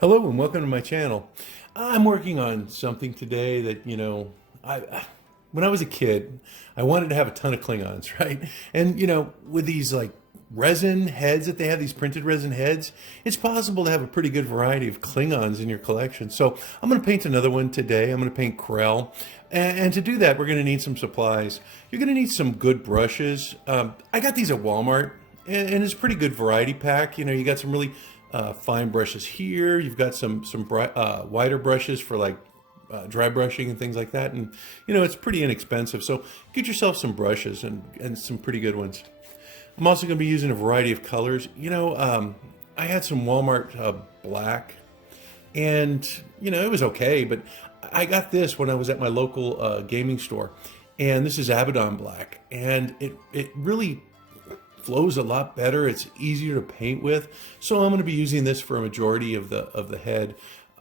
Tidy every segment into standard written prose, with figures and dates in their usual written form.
Hello and welcome to my channel. I'm working on something today that, when I was a kid, I wanted to have a ton of Klingons, right? And, with these like resin heads that they have, these printed resin heads, it's possible to have a pretty good variety of Klingons in your collection. So I'm going to paint another one today. I'm going to paint Krell. And to do that, we're going to need some supplies. You're going to need some good brushes. I got these at Walmart, and it's a pretty good variety pack. You got some really fine brushes here. You've got some wider brushes for like dry brushing and things like that. And it's pretty inexpensive. So get yourself some brushes and some pretty good ones. I'm also going to be using a variety of colors. I had some Walmart black, and it was okay. But I got this when I was at my local gaming store, and this is Abaddon black, and it really flows a lot better. It's easier to paint with. So I'm going to be using this for a majority of the head,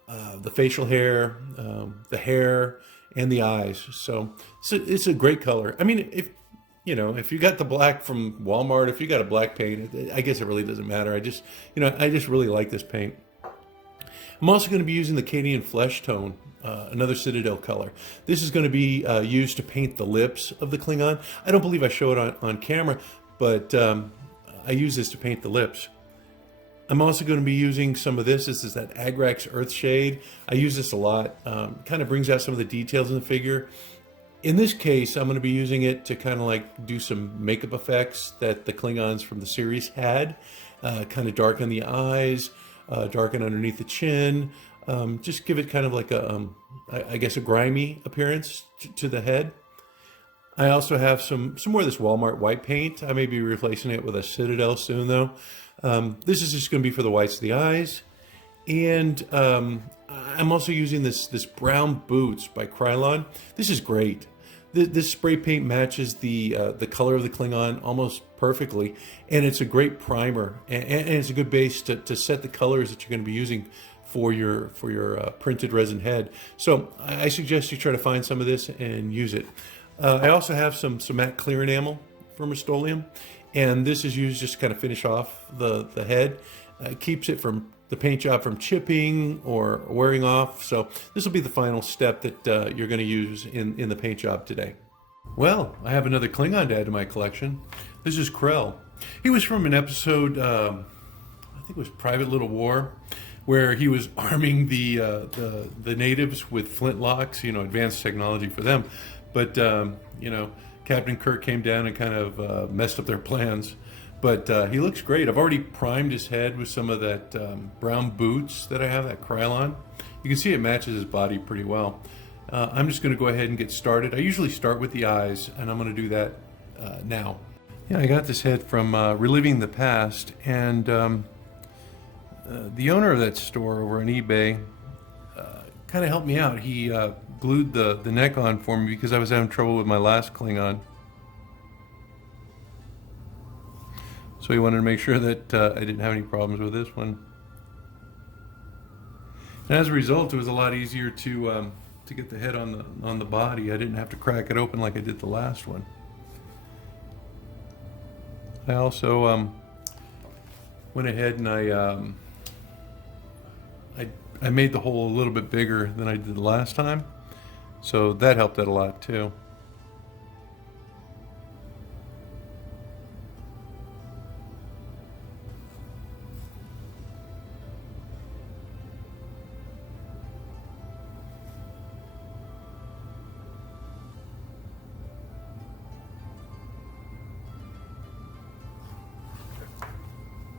the facial hair, the hair, and the eyes. So it's a great color. I mean, if you got the black from Walmart, if you got a black paint, I guess it really doesn't matter. I just really like this paint. I'm also going to be using the Cadian Flesh Tone, another Citadel color. This is going to be used to paint the lips of the Klingon. I don't believe I show it on camera, but I use this to paint the lips. I'm also going to be using some of this. This is that Agrax Earth Shade. I use this a lot. Kind of brings out some of the details in the figure. In this case, I'm going to be using it to kind of like do some makeup effects that the Klingons from the series had. Kind of darken the eyes, darken underneath the chin. Just give it kind of like I guess a grimy appearance to the head. I also have some more of this Walmart white paint. I may be replacing it with a Citadel soon, though. This is just going to be for the whites of the eyes. And I'm also using this Brown Boots by Krylon. This is great. This spray paint matches the color of the Klingon almost perfectly. And it's a great primer. And it's a good base to set the colors that you're going to be using for your printed resin head. So I suggest you try to find some of this and use it. I also have some matte clear enamel from Rust-Oleum, and this is used just to kind of finish off the head. It keeps it from the paint job from chipping or wearing off. So this will be the final step that you're going to use in the paint job today. Well, I have another Klingon to add to my collection. This is Krell. He was from an episode, I think it was Private Little War, where he was arming the natives with flintlocks, advanced technology for them. But, Captain Kirk came down and kind of messed up their plans. But he looks great. I've already primed his head with some of that brown boots that I have, that Krylon. You can see it matches his body pretty well. I'm just going to go ahead and get started. I usually start with the eyes, and I'm going to do that now. Yeah, I got this head from Reliving the Past, and the owner of that store over on eBay kind of helped me out. He glued the neck on for me because I was having trouble with my last Klingon. So he wanted to make sure that I didn't have any problems with this one. And as a result, it was a lot easier to get the head on the body. I didn't have to crack it open like I did the last one. I also went ahead and I made the hole a little bit bigger than I did the last time, so that helped out a lot too.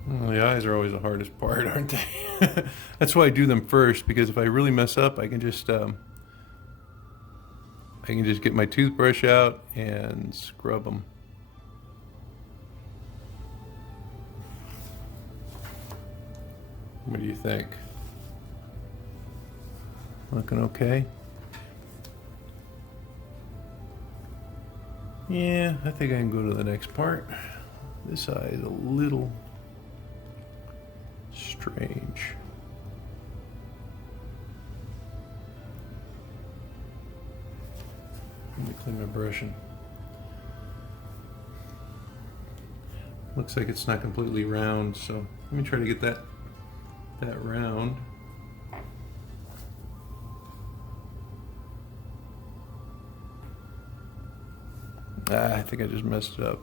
Well, the eyes are always the hardest part, aren't they? That's why I do them first, because if I really mess up, I can just get my toothbrush out and scrub them. What do you think? Looking okay? Yeah, I think I can go to the next part. This eye is a little strange. Let me clean my brushing. Looks like it's not completely round, so let me try to get that round. I think I just messed it up.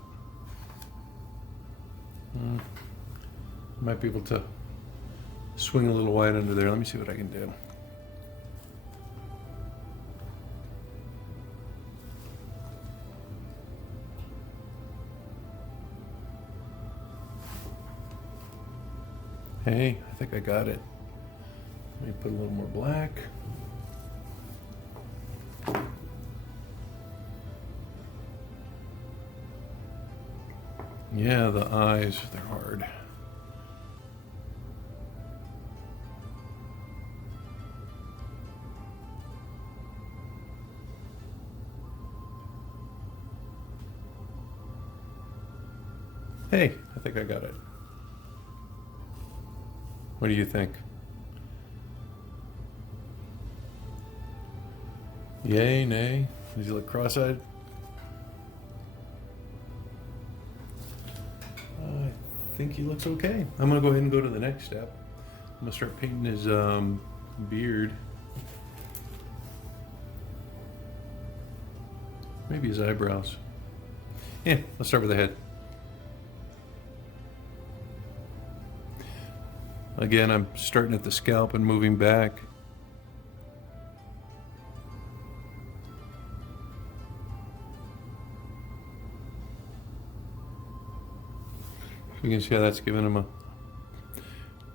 Might be able to swing a little wide under there. Let me see what I can do. Hey, I think I got it. Let me put a little more black. Yeah, the eyes, they're hard. Hey, I think I got it. What do you think? Yay, nay? Does he look cross-eyed? I think he looks okay. I'm gonna go ahead and go to the next step. I'm gonna start painting his beard. Maybe his eyebrows. Yeah, let's start with the head. Again, I'm starting at the scalp and moving back. You can see how that's giving him a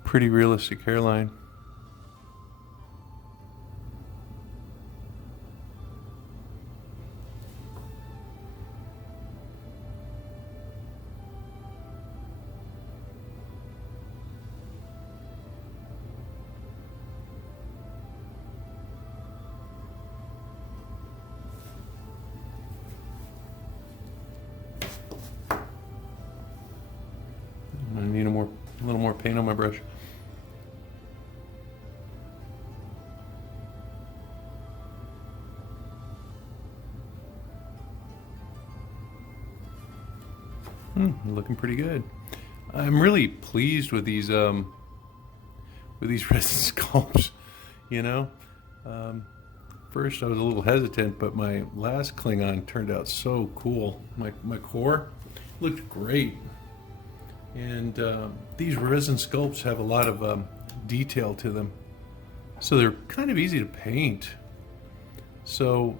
pretty realistic hairline. I need a little more paint on my brush. Looking pretty good. I'm really pleased with these resin sculpts. You know, first I was a little hesitant, but my last Klingon turned out so cool. My core looked great. And these resin sculpts have a lot of detail to them. So they're kind of easy to paint. So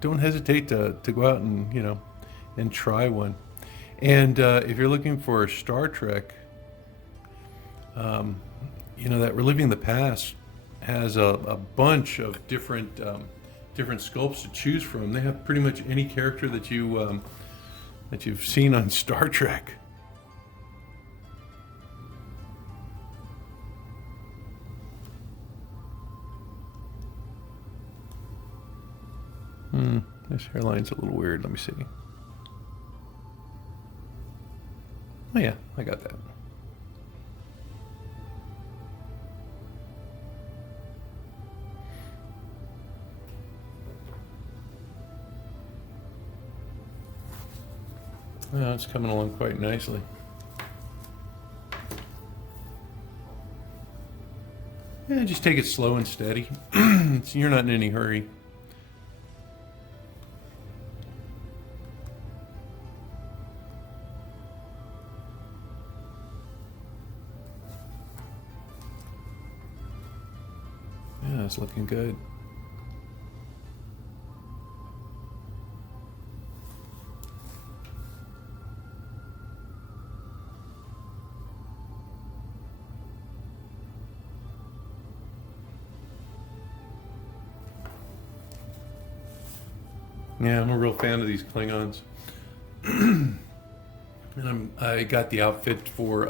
don't hesitate to go out and, and try one. And if you're looking for Star Trek, that Reliving the Past has a bunch of different sculpts to choose from. They have pretty much any character that you've seen on Star Trek. This hairline's a little weird. Let me see. Oh yeah, I got that. Yeah, it's coming along quite nicely. Yeah, just take it slow and steady. You're not in any hurry. Yeah, it's looking good. Yeah, I'm a real fan of these Klingons. And I got the outfit for,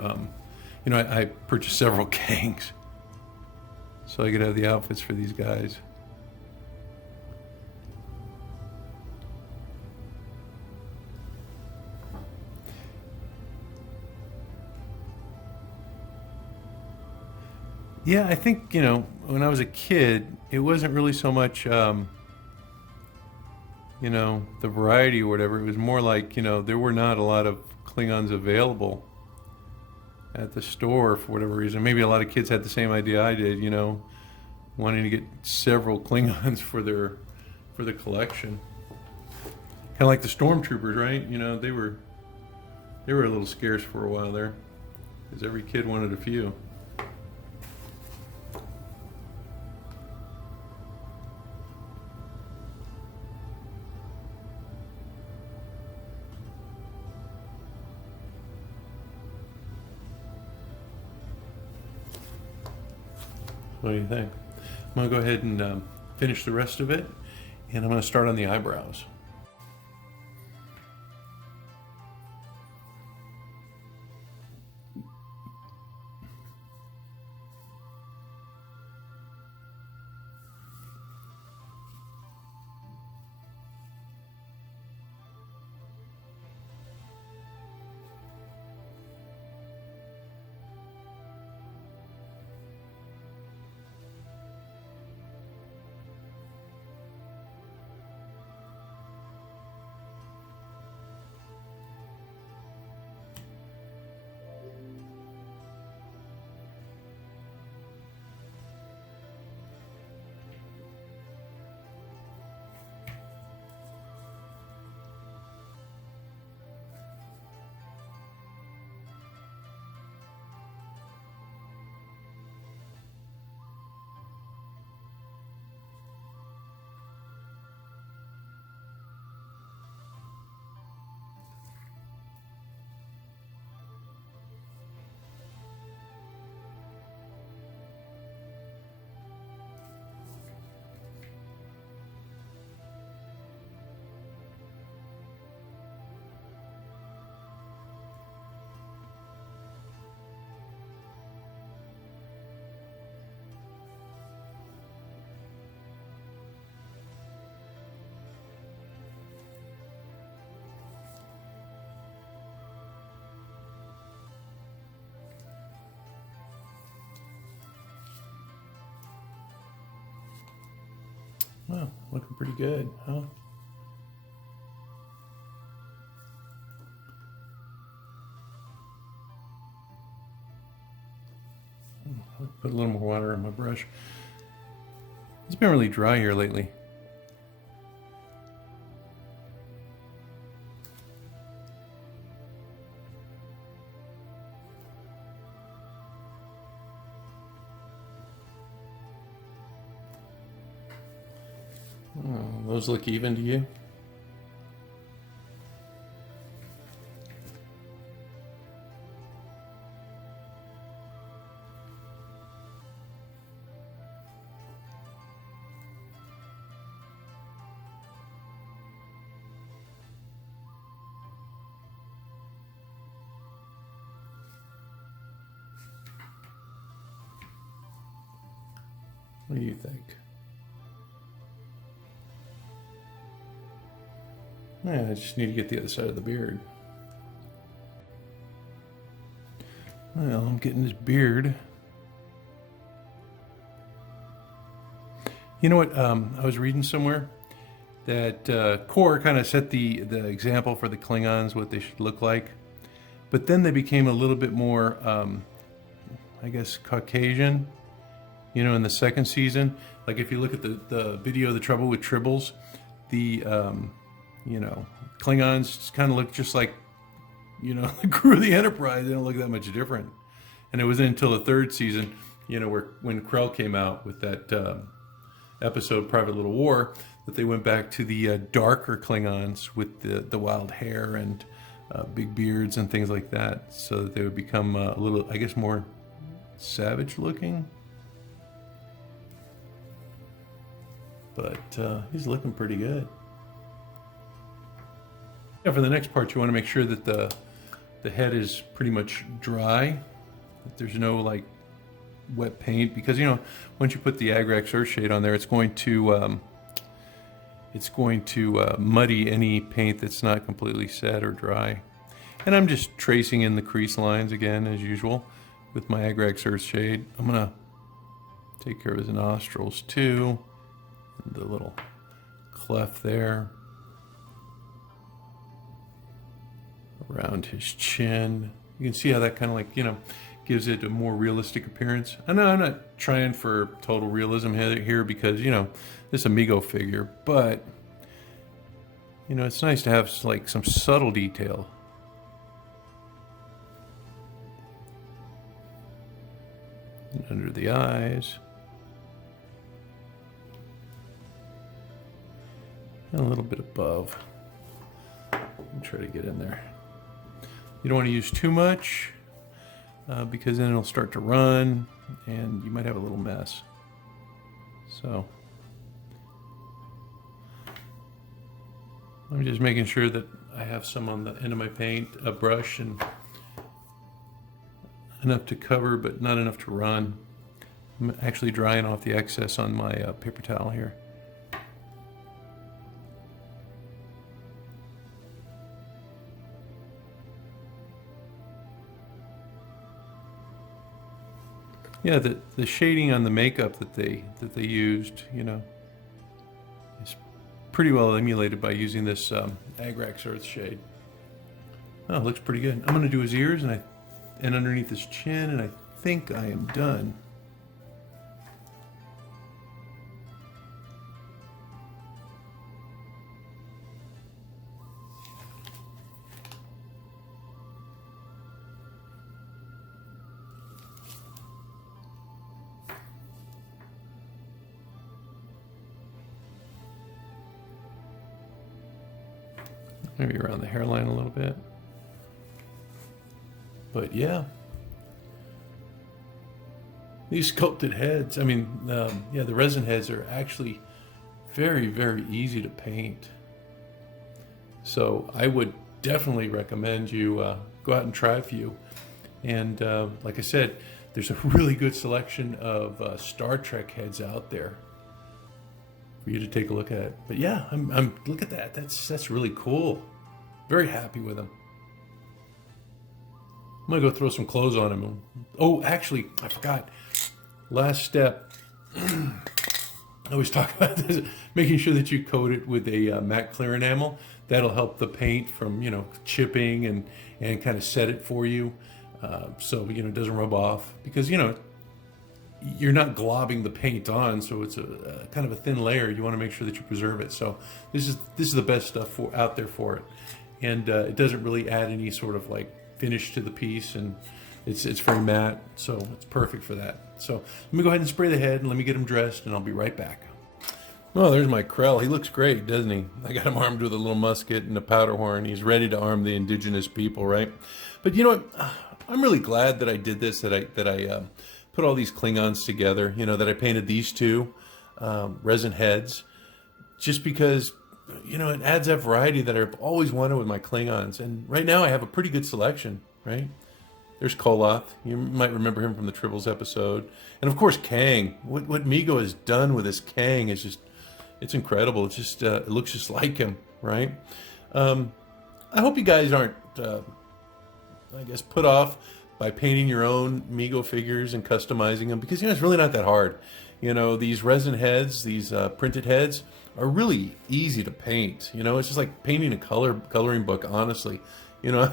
I purchased several gangs. So I could have the outfits for these guys. Yeah, I think, when I was a kid, it wasn't really so much, the variety or whatever. It was more like, there were not a lot of Klingons available at the store for whatever reason. Maybe a lot of kids had the same idea I did, wanting to get several Klingons for the collection. Kind of like the stormtroopers, right? You know, they were a little scarce for a while there, because every kid wanted a few. What do you think? I'm gonna go ahead and finish the rest of it, and I'm gonna start on the eyebrows. Wow, looking pretty good, huh? I'll put a little more water on my brush. It's been really dry here lately. Oh, those look even to you? What do you think? Yeah, I just need to get the other side of the beard. Well, I'm getting this beard. You know what? I was reading somewhere that Core kind of set the example for the Klingons, what they should look like. But then they became a little bit more, I guess, Caucasian, you know, in the second season. Like if you look at the video, The Trouble with Tribbles, the, you know, Klingons kind of look just like, you know, the crew of the Enterprise. They don't look that much different. And it wasn't until the third season, you know, when Krell came out with that episode, Private Little War, that they went back to the darker Klingons with the wild hair and big beards and things like that, so that they would become a little, I guess, more savage looking. But he's looking pretty good. Yeah, for the next part, you want to make sure that the head is pretty much dry, that there's no like wet paint, because you know once you put the Agrax Earth shade on there, it's going to muddy any paint that's not completely set or dry. And I'm just tracing in the crease lines again as usual with my Agrax Earth shade. I'm gonna take care of his nostrils too, and the little cleft there. Around his chin. You can see how that kind of like, you know, gives it a more realistic appearance. I know I'm not trying for total realism here because, you know, this is a Mego figure, but You know, it's nice to have like some subtle detail. And under the eyes. And a little bit above. Try to get in there. You don't want to use too much because then it'll start to run and you might have a little mess. So I'm just making sure that I have some on the end of my paint, a brush, and enough to cover but not enough to run. I'm actually drying off the excess on my paper towel here. Yeah, the shading on the makeup that they used, you know, is pretty well emulated by using this Agrax Earth shade. Oh, it looks pretty good. I'm going to do his ears and underneath his chin, and I think I am done. Maybe around the hairline a little bit. But yeah. These sculpted heads, I mean, yeah, the resin heads are actually very, very easy to paint. So I would definitely recommend you go out and try a few. And like I said, there's a really good selection of Star Trek heads out there for you to take a look at. But yeah, I'm look at that. That's really cool. Very happy with them. I'm gonna go throw some clothes on him. Oh, actually, I forgot. Last step. I always talk about this, making sure that you coat it with a matte clear enamel. That'll help the paint from, you know, chipping and kind of set it for you, so you know it doesn't rub off, because you know you're not globbing the paint on, so it's a kind of a thin layer. You want to make sure that you preserve it. So this is the best stuff out there for it, and it doesn't really add any sort of like finish to the piece, and it's very matte, so it's perfect for that. So let me go ahead and spray the head, and let me get him dressed, and I'll be right back. Oh, there's my Krell. He looks great, doesn't he? I got him armed with a little musket and a powder horn. He's ready to arm the indigenous people, right? But you know what? I'm really glad that I did this, that I put all these Klingons together, you know, that I painted these two resin heads, just because, you know, it adds that variety that I've always wanted with my Klingons. And right now I have a pretty good selection, right? There's Koloth. You might remember him from the Tribbles episode. And of course, Kang. What Mego has done with this Kang is just, it's incredible. It's just, it looks just like him, right? I hope you guys aren't, I guess, put off by painting your own Mego figures and customizing them, because, you know, it's really not that hard. You know, these resin heads, these printed heads are really easy to paint. You know, it's just like painting a coloring book, honestly. You know,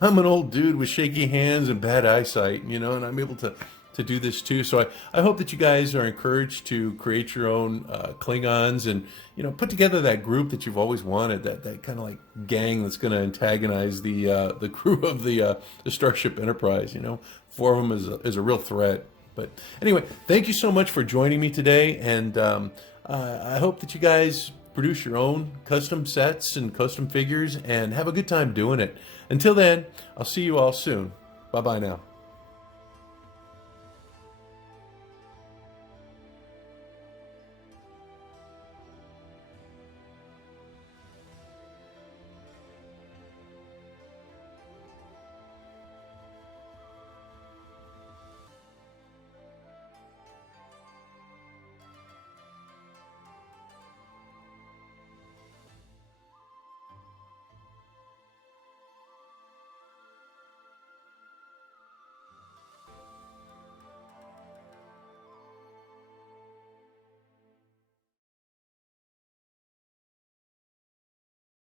I'm an old dude with shaky hands and bad eyesight, you know, and I'm able to do this too. So I hope that you guys are encouraged to create your own Klingons, and, you know, put together that group that you've always wanted, that kind of like gang that's going to antagonize the crew of the Starship Enterprise. You know, 4 of them is a real threat. But anyway, thank you so much for joining me today, and I hope that you guys produce your own custom sets and custom figures and have a good time doing it. Until then, I'll see you all soon. Bye-bye now.